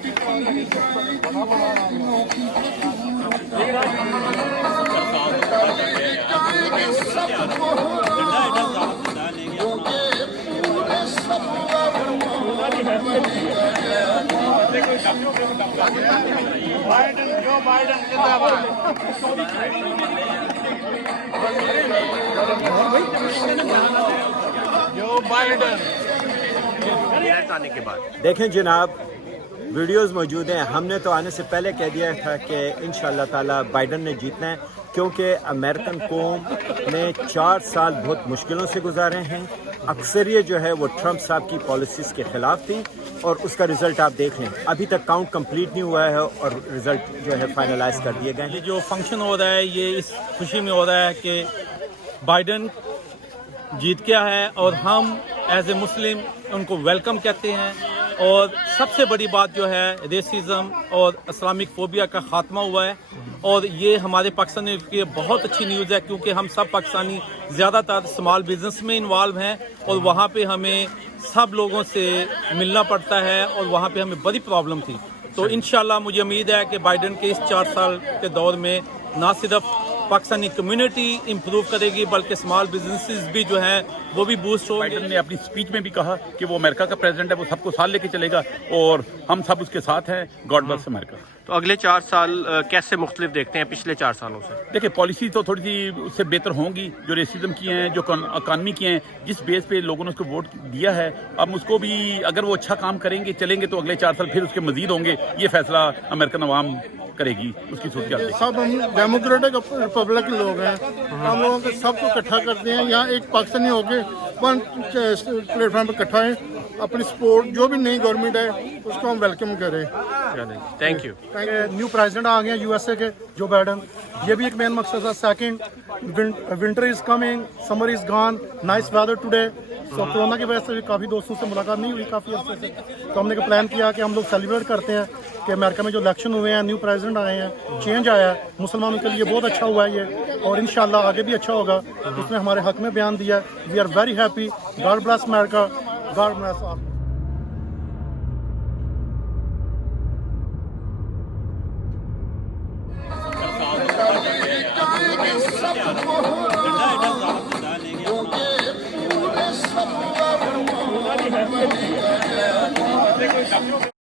जो बाइडन जिंदाबाद। जो बाइडन आने के बाद देखें जनाब, वीडियोस मौजूद हैं। हमने तो आने से पहले कह दिया था कि इंशाअल्लाह ताला बाइडन ने जीतना है, क्योंकि अमेरिकन कौम ने 4 साल बहुत मुश्किलों से गुजारे हैं। अक्सरियत जो है वो ट्रंप साहब की पॉलिसीज़ के ख़िलाफ़ थी और उसका रिज़ल्ट आप देख लें। अभी तक काउंट कंप्लीट नहीं हुआ है और रिज़ल्ट जो है फाइनलाइज कर दिए गए हैं। ये जो फंक्शन हो रहा है ये इस खुशी में हो रहा है कि बाइडन जीत गया है और हम एज ए मुस्लिम उनको वेलकम कहते हैं। और सबसे बड़ी बात जो है रेसिज्म और इस्लामिक फोबिया का खात्मा हुआ है और ये हमारे पाकिस्तानी के लिए बहुत अच्छी न्यूज़ है, क्योंकि हम सब पाकिस्तानी ज़्यादातर स्मॉल बिजनेस में इन्वॉल्व हैं और वहाँ पे हमें सब लोगों से मिलना पड़ता है और वहाँ पे हमें बड़ी प्रॉब्लम थी। तो इंशाल्लाह मुझे उम्मीद है कि बाइडन के इस 4 साल के दौर में ना सिर्फ पाकिस्तानी कम्युनिटी इम्प्रूव करेगी बल्कि स्मॉल बिजनेसेस भी जो हैं वो भी बूस्ट हो। बाइडन ने अपनी स्पीच में भी कहा कि वो अमेरिका का प्रेसिडेंट है, वो सबको साथ लेके चलेगा और हम सब उसके साथ हैं। God bless America. तो अगले 4 साल कैसे मुख्तलिफ देखते हैं पिछले 4 सालों से? देखिए, पॉलिसी तो थोड़ी सी उससे बेहतर होंगी। जो रेसिज्म की हैं, जो इकानमी की हैं, जिस बेस पे लोगों ने उसको वोट दिया है, अब उसको भी अगर वो अच्छा काम करेंगे चलेंगे तो अगले 4 साल फिर उसके मजीद होंगे। ये फैसला अमेरिकन अवाम करेगी, उसकी सोच। सब हम डेमोक्रेटिक रिपब्लिक के लोग हैं, हम लोगों को सबको इकट्ठा करते हैं। यहाँ एक पाकिस्तानी होके वन प्लेटफॉर्म पर इकट्ठा है, अपनी सपोर्ट जो भी नई गवर्नमेंट है उसको हम वेलकम करें। Thank you. न्यू प्रेसिडेंट आ गए हैं यूएसए के, जो बाइडन, ये भी एक मेन मकसद था। Second, winter is coming, summer is gone, nice weather today. So corona की वजह से भी काफ़ी दोस्तों से मुलाकात नहीं हुई काफ़ी अर्से से, तो हमने प्लान किया कि हम लोग सेलिब्रेट करते हैं कि अमेरिका में जो इलेक्शन हुए हैं, न्यू प्रेसिडेंट आए हैं, चेंज आया है, मुसलमानों के लिए बहुत अच्छा हुआ है ये, और इंशाल्लाह आगे भी अच्छा होगा। उसने हमारे हक में बयान दिया है। We are very happy. God bless America, God bless all.